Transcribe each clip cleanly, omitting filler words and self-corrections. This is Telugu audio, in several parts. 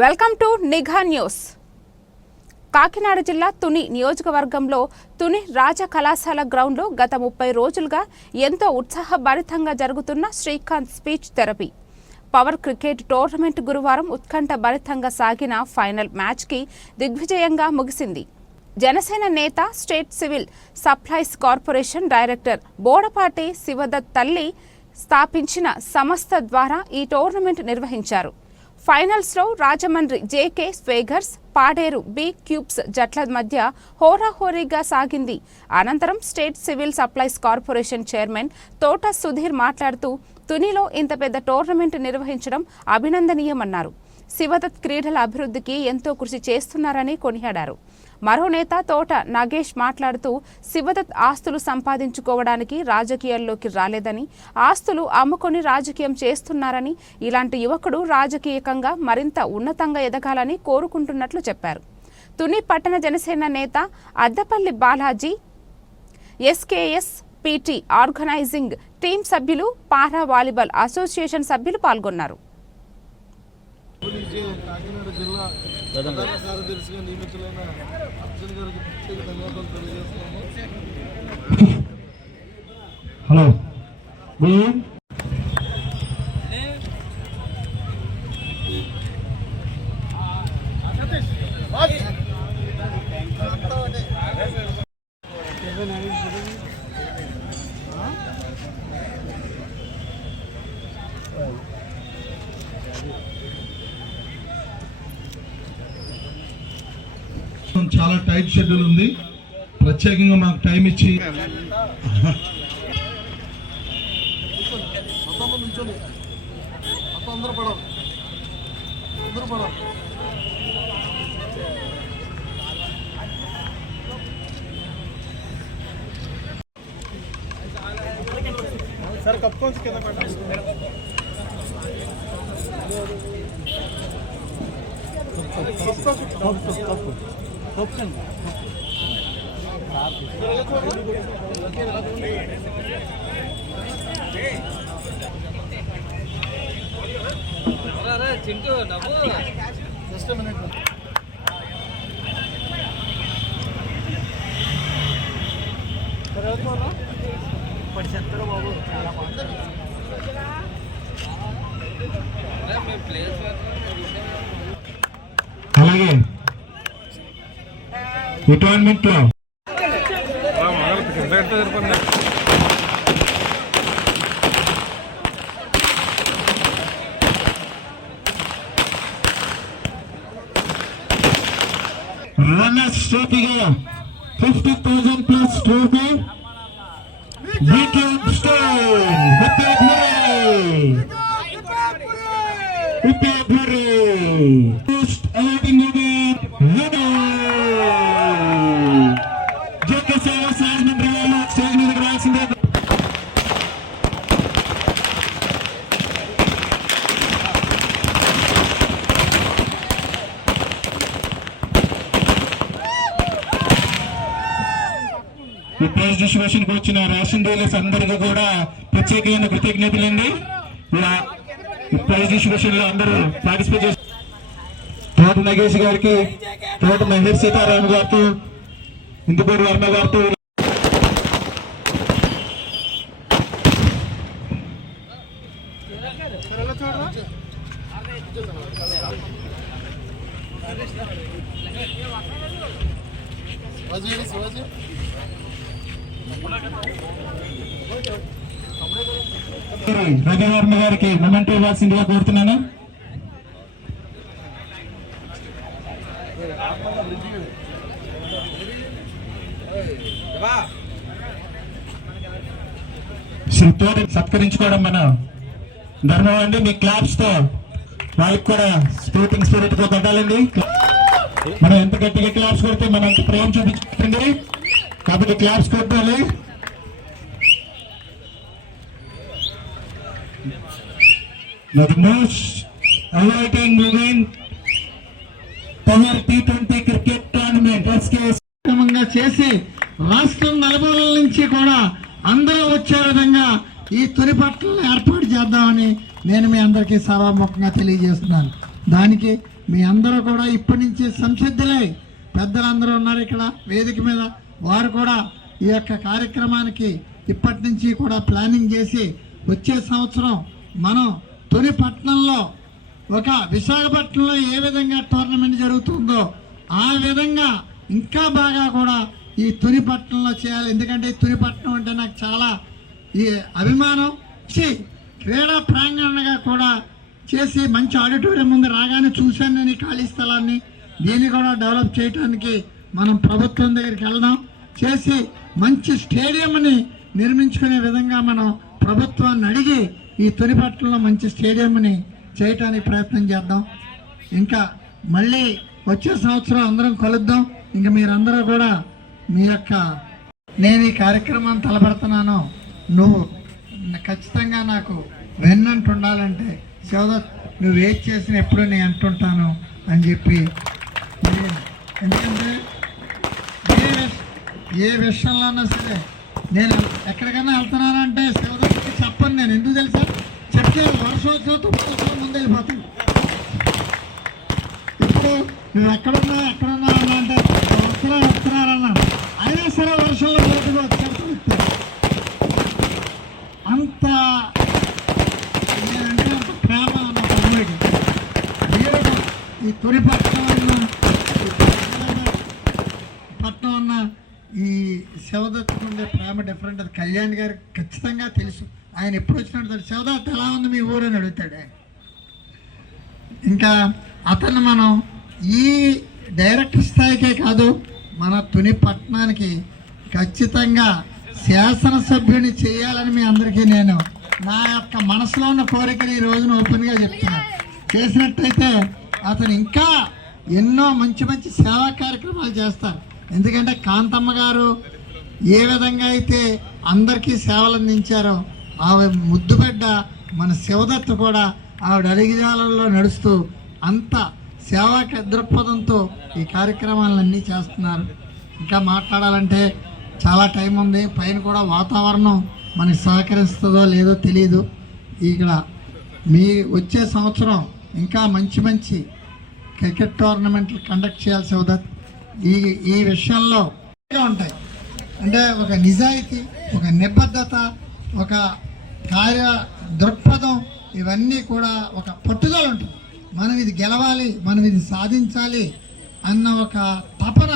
వెల్కమ్ టు నిఘా న్యూస్. కాకినాడ జిల్లా తుని నియోజకవర్గంలో తుని రాజ కళాశాల గ్రౌండ్లో గత 30 రోజులుగా ఎంతో ఉత్సాహభరితంగా జరుగుతున్న Srikanth speech therapy power cricket tournament గురువారం ఉత్కంఠభరితంగా సాగిన ఫైనల్ మ్యాచ్కి దిగ్విజయంగా ముగిసింది. జనసేన నేత, state civil supplies corporation director Bodapati Sivadatt తల్లి స్థాపించిన సంస్థ ద్వారా ఈ టోర్నమెంట్ నిర్వహించారు. ఫైనల్స్లో Rajahmundry JK Swaggers, Paderu B Cubes జట్ల మధ్య హోరాహోరీగా సాగింది. అనంతరం state civil supplies corporation chairman Thota Sudheer మాట్లాడుతూ తునిలో ఇంత పెద్ద టోర్నమెంట్ నిర్వహించడం అభినందనీయమన్నారు. శివదత్ క్రీడల అభివృద్ధికి ఎంతో కృషి చేస్తున్నారని కొనియాడారు. మరో నేత తోట నాగేష్ మాట్లాడుతూ శివదత్ ఆస్తులు సంపాదించుకోవడానికి రాజకీయాల్లోకి రాలేదని, ఆస్తులు అమ్ముకొని రాజకీయం చేస్తున్నారని, ఇలాంటి యువకుడు రాజకీయంగా మరింత ఉన్నతంగా ఎదగాలని కోరుకుంటున్నట్లు చెప్పారు. తుని పట్టణ జనసేన నేత Addapalli Balaji, SKS PT organising team సభ్యులు, పారా వాలీబాల్ అసోసియేషన్ సభ్యులు పాల్గొన్నారు. కాకినాడ జిల్లా ప్రధాన కార్యదర్శిగా నియమితులైన అర్జున్ గారికి ప్రత్యేక ధన్యవాదాలు తెలియజేస్తున్నాము. హలో చాలా టైట్ షెడ్యూల్ ఉంది. ప్రత్యేకంగా మాకు టైం ఇచ్చి సార్ కప్పుకోవచ్చు కింద పెట్టండి. చింటూ నవ్వు జస్ట్ మినిట్. పడిచేస్తాడు బాబు. అలాగే ఈ టోర్నమెంట్ లో రన్నర్స్ ట్రోఫీగా 50,000 ప్లస్ ట్రోఫీ ఈ ప్రైజ్ డిస్ట్రిబ్యూషన్ కు వచ్చిన రేషన్ డీలర్స్ అందరికీ కూడా ప్రత్యేకమైన కృతజ్ఞతలండి. ఈ ప్రైజ్ డిస్ట్రిబ్యూషన్ లో అందరూ పార్టిసిపేట్ చేస్తారు. తోట నగేష్ గారికి, తోట మహేష్ సీతారాం గారితో, ఇందుపూరి వర్మ గారితో రవివర్మ గారికి మొమెంటో ఇవ్వాల్సిందిగా కోరుతున్నాను. తోటి సత్కరించుకోవడం మన ధర్మం అండి. మీ క్లాప్స్ తో వాళ్ళకి కూడా స్పోర్టింగ్ స్పిరిట్ తో కొట్టాలండి. మనం ఎంత గట్టిగా క్లాప్స్ కొడితే మనం అంత ప్రేమ చూపించండి. కాబట్టి క్లాప్స్ కొట్టాలి. The most awaiting women power T20 cricket tournament చేసి రాష్ట్రం నలుమూలల నుంచి కూడా అందరూ వచ్చే విధంగా ఈ తుని పట్లను ఏర్పాటు చేద్దామని నేను మీ అందరికీ సభాముఖంగా తెలియజేస్తున్నాను. దానికి మీ అందరూ కూడా ఇప్పటి నుంచి సంసిద్ధులై పెద్దలందరూ ఉన్నారు ఇక్కడ వేదిక మీద, వారు కూడా ఈ యొక్క కార్యక్రమానికి ఇప్పటి నుంచి కూడా ప్లానింగ్ చేసి వచ్చే సంవత్సరం మనం తుని పట్టణంలో ఒక విశాఖపట్నంలో ఏ విధంగా టోర్నమెంట్ జరుగుతుందో ఆ విధంగా ఇంకా బాగా కూడా ఈ తుని పట్టణంలో చేయాలి. ఎందుకంటే ఈ తుని పట్టణం అంటే నాకు చాలా ఈ అభిమానం. క్రీడా ప్రాంగణంగా కూడా చేసి మంచి ఆడిటోరియం ముందు రాగానే చూశాను నేను ఈ ఖాళీ స్థలాన్ని. దీన్ని కూడా డెవలప్ చేయడానికి మనం ప్రభుత్వం దగ్గరికి వెళ్దాం, చేసి మంచి స్టేడియంని నిర్మించుకునే విధంగా మనం ప్రభుత్వాన్ని అడిగి ఈ తుని పట్టణంలో మంచి స్టేడియంని చేయటానికి ప్రయత్నం చేద్దాం. ఇంకా మళ్ళీ వచ్చే సంవత్సరం అందరం కలుద్దాం. ఇంకా మీరందరూ కూడా మీ యొక్క నేను ఈ కార్యక్రమాన్ని తలపెడుతున్నాను, నువ్వు ఖచ్చితంగా నాకు వెన్నంటూ ఉండాలంటే శివదత్ నువ్వు ఏది చేసిన ఎప్పుడు నేను అంటుంటాను అని చెప్పి, ఎందుకంటే ఏ విషయంలోనా సరే నేను ఎక్కడికైనా వెళ్తున్నానంటే శివదత్కి చెప్పను నేను. ఎందుకు తెలుసా? చెప్తే వర్షం వచ్చిన తుప్పలు ముందు వెళ్ళిపోతాను. ఇప్పుడు నువ్వు ఎక్కడున్నా అన్నా అంటే వస్తున్నారన్నా అయినా సరే వర్షంలో బయటకు వచ్చారు. అంత నేనంటే అంత ప్రేమ అన్న తమ్ముడికి. వీరుడు ఈ తుని పట్టణం అన్న ఈ శివదత్తుకు ఉండే ప్రేమ డిఫరెంట్. అది కళ్యాణ్ గారికి ఖచ్చితంగా తెలుసు. ఆయన ఎప్పుడు వచ్చినట్టు శివదత్ ఎలా ఉంది మీ ఊరు అని అడుగుతాడు ఆయన. ఇంకా అతను మనం ఈ డైరెక్టర్ స్థాయికే కాదు, మన తుని పట్టణానికి ఖచ్చితంగా శాసనసభ్యుని చేయాలని మీ అందరికీ నేను నా యొక్క మనసులో ఉన్న కోరికని ఈ రోజున ఓపెన్గా చెప్తున్నాను. చేసినట్టయితే అతను ఇంకా ఎన్నో మంచి మంచి సేవా కార్యక్రమాలు చేస్తారు. ఎందుకంటే కాంతమ్మ గారు ఏ విధంగా అయితే అందరికీ సేవలు అందించారో ఆవిడ ముద్దుబిడ్డ మన శివదత్తు కూడా ఆవిడ అడిగిజాలలో నడుస్తూ అంత సేవా దృక్పథంతో ఈ కార్యక్రమాలన్నీ చేస్తున్నారు. ఇంకా మాట్లాడాలంటే చాలా టైం ఉంది. పైన కూడా వాతావరణం మనకి సహకరిస్తుందో లేదో తెలియదు. ఇక్కడ మీ వచ్చే సంవత్సరం ఇంకా మంచి మంచి క్రికెట్ టోర్నమెంట్లు కండక్ట్ చేయాలి శివదత్. ఈ విషయంలో ఉంటాయి అంటే ఒక నిజాయితీ, ఒక నిబద్ధత, ఒక కార్య దృక్పథం, ఇవన్నీ కూడా ఒక పట్టుదల ఉంటుంది. మనం ఇది గెలవాలి, మనం ఇది సాధించాలి అన్న ఒక తపన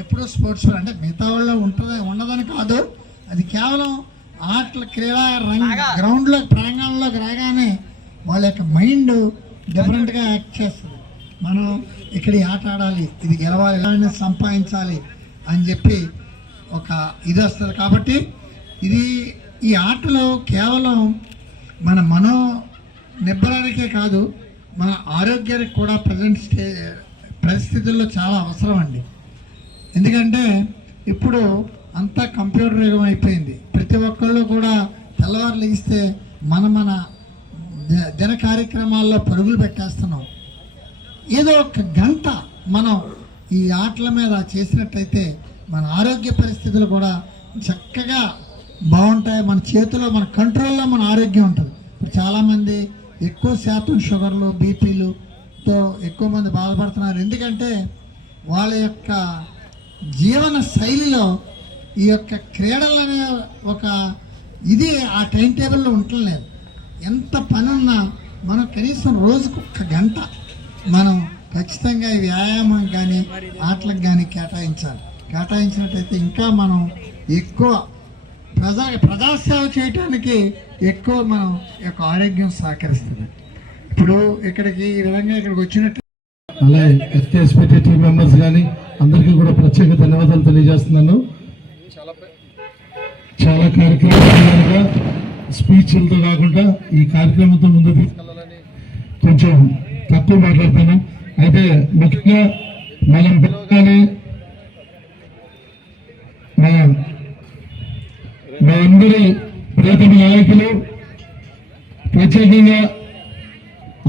ఎప్పుడూ స్పోర్ట్స్ అంటే మిగతా వాళ్ళు ఉండదని కాదు. అది కేవలం ఆటల క్రీడా గ్రౌండ్లో ప్రాంగణంలోకి రాగానే వాళ్ళ యొక్క మైండ్ డిఫరెంట్గా యాక్ట్ చేస్తుంది. మనం ఇక్కడ ఆట ఆడాలి, ఇది గెలవాలి, ఎలా సంపాదించాలి అని చెప్పి ఒక ఇది వస్తుంది. కాబట్టి ఇది ఈ ఆటలో కేవలం మన మనో నిబ్బరానికే కాదు, మన ఆరోగ్యానికి కూడా పరిస్థితుల్లో చాలా అవసరం అండి. ఎందుకంటే ఇప్పుడు అంతా కంప్యూటర్ యుగం అయిపోయింది. ప్రతి ఒక్కళ్ళు కూడా తెల్లవారు లెగిస్తే మన దిన కార్యక్రమాల్లో పరుగులు పెట్టేస్తున్నాం. ఏదో ఒక గంట మనం ఈ ఆటల మీద చేసినట్టయితే మన ఆరోగ్య పరిస్థితులు కూడా చక్కగా బాగుంటాయి. మన చేతిలో, మన కంట్రోల్లో మన ఆరోగ్యం ఉంటుంది. ఇప్పుడు చాలామంది ఎక్కువ శాతం షుగర్లు, బీపీలుతో ఎక్కువ మంది బాధపడుతున్నారు. ఎందుకంటే వాళ్ళ యొక్క జీవన శైలిలో ఈ యొక్క క్రీడలు అనే ఒక ఇది ఆ టైం టేబుల్లో ఉండలేదు. ఎంత పని ఉన్నా మనం కనీసం రోజుకు 1 గంట మనం ఖచ్చితంగా ఈ వ్యాయామం కానీ ఆటలకు కానీ కేటాయించాలి. కేటాయించినట్టయితే ఇంకా మనం ఎక్కువ ప్రజాసేవ చేయటానికి ఎక్కువ మనం యొక్క ఆరోగ్యం సహకరిస్తుంది. ఇప్పుడు ఇక్కడికి ఈ విధంగా ఇక్కడికి వచ్చినట్టు అలాగే ఎస్కేఎస్పీటీ టీం మెంబర్స్ కానీ అందరికీ కూడా ప్రత్యేక ధన్యవాదాలు తెలియజేస్తున్నాను. చాలా కార్యక్రమాలుగా స్పీచ్లతో కాకుండా ఈ కార్యక్రమంతో ముందు తీసుకెళ్ళాలని కొంచెం తక్కువ మాట్లాడతాను. అయితే ముఖ్యంగా మనం పిల్లగానే మా అందరి ప్రియతమ నాయకులు, ప్రత్యేకంగా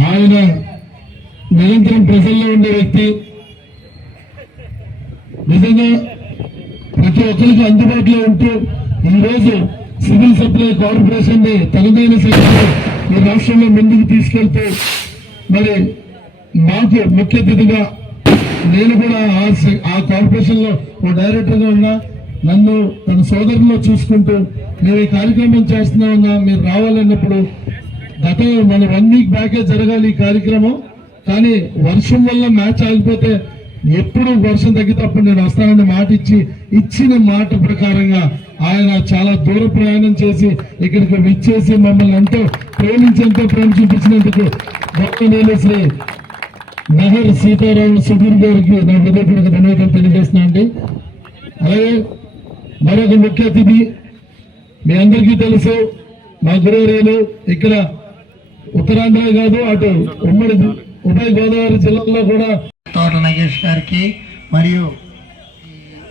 ఆయన నిరంతరం ప్రజల్లో ఉండే వ్యక్తి, నిజంగా ప్రతి ఒక్కరికి అందుబాటులో ఉంటూ ఈరోజు సివిల్ సప్లై కార్పొరేషన్ ని తనదైన శైలిలో ఈ రాష్ట్రంలో ముందుకు తీసుకెళ్తూ మరి నాకు ముఖ్య అతిథిగా నేను కూడా ఆ కార్పొరేషన్ లో ఓ డైరెక్టర్ గా ఉన్నా, నన్ను తన సోదరులో చూసుకుంటూ మేము ఈ కార్యక్రమం చేస్తున్నామన్నా మీరు రావాలన్నప్పుడు గత మన 1 వీక్ బ్యాకే జరగాలి ఈ కార్యక్రమం, కానీ వర్షం వల్ల మ్యాచ్ ఆగిపోతే ఎప్పుడు వర్షం తగ్గితప్పుడు నేను వస్తానని మాట ఇచ్చిన మాట ప్రకారంగా ఆయన చాలా దూర ప్రయాణం చేసి ఇక్కడికి విచ్చేసి మమ్మల్ని ఎంతో ప్రేమ చూపించినందుకు నేను శ్రీ నహర్ సీతారాం సుధీర్ గారికి నా హృదయపూర్వక ధన్యవాదాలు తెలియజేస్తున్నా అండి. అలాగే మరొక ముఖ్య అతిథి మీ అందరికీ తెలుసు, మా గురువారీలు ఇక్కడ ఉత్తరాంధ్ర కాదు అటు ఉభయ గోదావరి జిల్లాల్లో కూడా తోట నగేష్ గారికి మరియు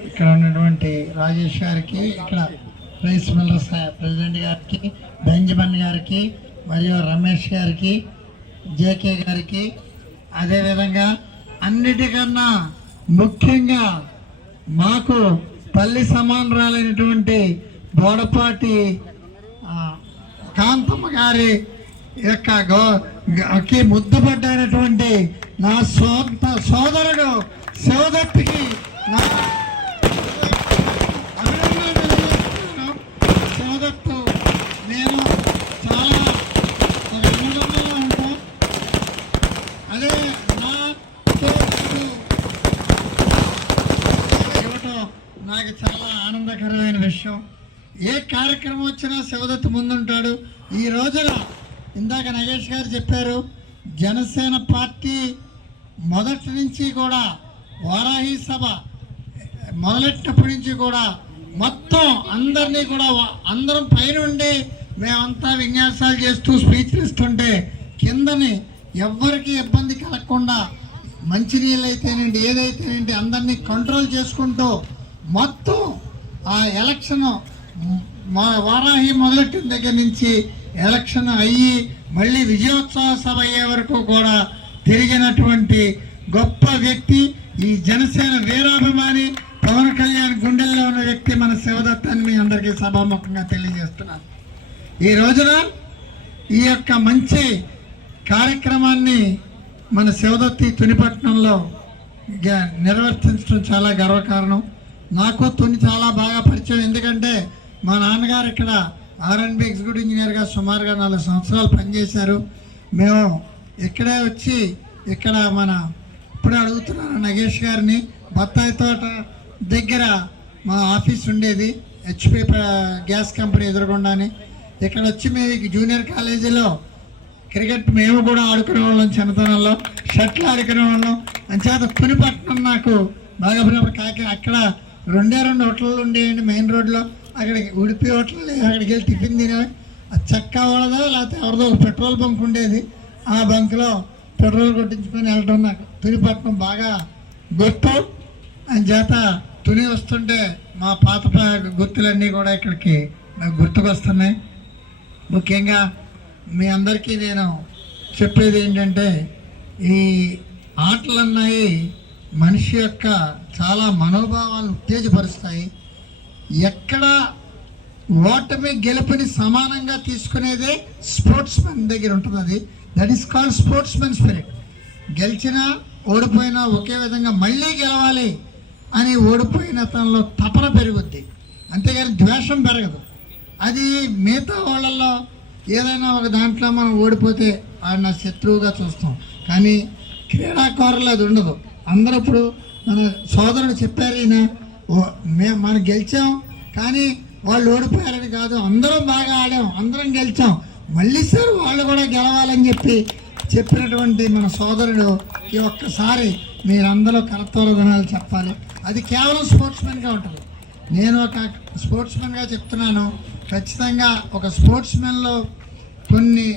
ఇక్కడ ఉన్నటువంటి రాజేష్ గారికి, ఇక్కడ రైస్ మిల్లర్స్ ప్రెసిడెంట్ గారికి, బెంజమిన్ గారికి మరియు రమేష్ గారికి, జేకే గారికి, అదేవిధంగా అన్నిటికన్నా ముఖ్యంగా మాకు తల్లి సమానరాలైనటువంటి బోడపాటి కాంతమ్మ గారి యొక్క ముద్దుపడ్డైనటువంటి నా సోదరుడు శివదత్తికి నా అభినందనలు తెలియజేస్తున్నాను. శివదత్తు నేను చాలా అభినందనలో ఉంటాను. అదే నా ఇవ్వటం నాకు చాలా ఆనందకరమైన విషయం. ఏ కార్యక్రమం వచ్చినా శివదత్తు ముందుంటాడు. ఈ రోజున ఇందాక నగేష్ గారు చెప్పారు, జనసేన పార్టీ మొదటి నుంచి కూడా వారాహి సభ మొదలెట్టినప్పటి నుంచి కూడా మొత్తం అందరినీ కూడా అందరం పైనుండి మేమంతా విన్యాసాలు చేస్తూ స్పీచ్లు ఇస్తుంటే కిందని ఎవ్వరికి ఇబ్బంది కలగకుండా మంచినీళ్ళు అయితేనేంటి ఏదైతేనేంటి అందరినీ కంట్రోల్ చేసుకుంటూ మొత్తం ఆ ఎలక్షన్ వారాహి మొదలెట్టిన దగ్గర నుంచి ఎలక్షన్ అయ్యి మళ్ళీ విజయోత్సవ సభ అయ్యే వరకు కూడా తిరిగినటువంటి గొప్ప వ్యక్తి, ఈ జనసేన వీరాభిమాని, పవన్ కళ్యాణ్ గుండెల్లో ఉన్న వ్యక్తి మన శివదత్ అని మీ అందరికీ సభాముఖంగా తెలియజేస్తున్నాను. ఈ రోజున ఈ యొక్క మంచి కార్యక్రమాన్ని మన శివదత్తి తునిపట్నంలో నిర్వర్తించడం చాలా గర్వకారణం. నాకు తుని చాలా బాగా పరిచయం, ఎందుకంటే మా నాన్నగారు ఇక్కడ R&B ఎగ్జిక్యూటివ్ ఇంజనీర్గా సుమారుగా 4 సంవత్సరాలు పనిచేశారు. మేము ఇక్కడే వచ్చి ఇక్కడ ఇప్పుడే అడుగుతున్నాను నగేష్ గారిని, బత్తాయి తోట దగ్గర మా ఆఫీస్ ఉండేది, HP గ్యాస్ కంపెనీ ఎదురుగుండాని. ఇక్కడ వచ్చి మేము జూనియర్ కాలేజీలో క్రికెట్ మేము కూడా ఆడుకునే వాళ్ళం, చిన్నతనంలో షటిల్ ఆడుకునే వాళ్ళం. అంచేత తునిపట్నం నాకు బాగా అక్కడ 2 హోటళ్ళు ఉండేయండి మెయిన్ రోడ్లో. అక్కడికి ఉడిపి హోటల్, అక్కడికి వెళ్ళి టిఫిన్ తినేవి. చక్కా వాళ్ళదో లేకపోతే ఎవరిదో ఒక పెట్రోల్ బంక్ ఉండేది, ఆ బంక్లో పెట్రోల్ కొట్టించుకొని వెళ్ళడం నాకు తునిపట్నం బాగా గుర్తు. అని చేత తుని వస్తుంటే మా పాత గుర్తులన్నీ కూడా ఇక్కడికి నాకు గుర్తుకొస్తున్నాయి. ముఖ్యంగా మీ అందరికీ నేను చెప్పేది ఏంటంటే, ఈ ఆటలు అన్నాయి మనిషి యొక్క చాలా మనోభావాలను ఉత్తేజపరుస్తాయి. ఎక్కడ ఓటమి గెలుపుని సమానంగా తీసుకునేదే స్పోర్ట్స్ మెన్ దగ్గర ఉంటుంది. అది that is called sports men spirit. గెలిచినా ఓడిపోయినా ఒకే విధంగా మళ్ళీ గెలవాలి అని ఓడిపోయిన తనలో తపన పెరుగుద్ది, అంతేగాని ద్వేషం పెరగదు. అది మిగతా వాళ్ళల్లో ఏదైనా ఒక దాంట్లో మనం ఓడిపోతే నా శత్రువుగా చూస్తాం, కానీ క్రీడాకారులు అది ఉండదు. అందరూ ఇప్పుడు మన సోదరుడు చెప్పారు, ఈయన మనం గెలిచాం కానీ వాళ్ళు ఓడిపోయారని కాదు, అందరం బాగా ఆడాం, అందరం గెలిచాం, మళ్ళీ సార్ వాళ్ళు కూడా గెలవాలని చెప్పినటువంటి మన సోదరుడు ఈ ఒక్కసారి మీరందరూ కరతాళ దినాలు చెప్పాలి. అది కేవలం స్పోర్ట్స్మెన్గా ఉంటుంది. నేను ఒక స్పోర్ట్స్మెన్గా చెప్తున్నాను, ఖచ్చితంగా ఒక స్పోర్ట్స్మెన్లో కొన్ని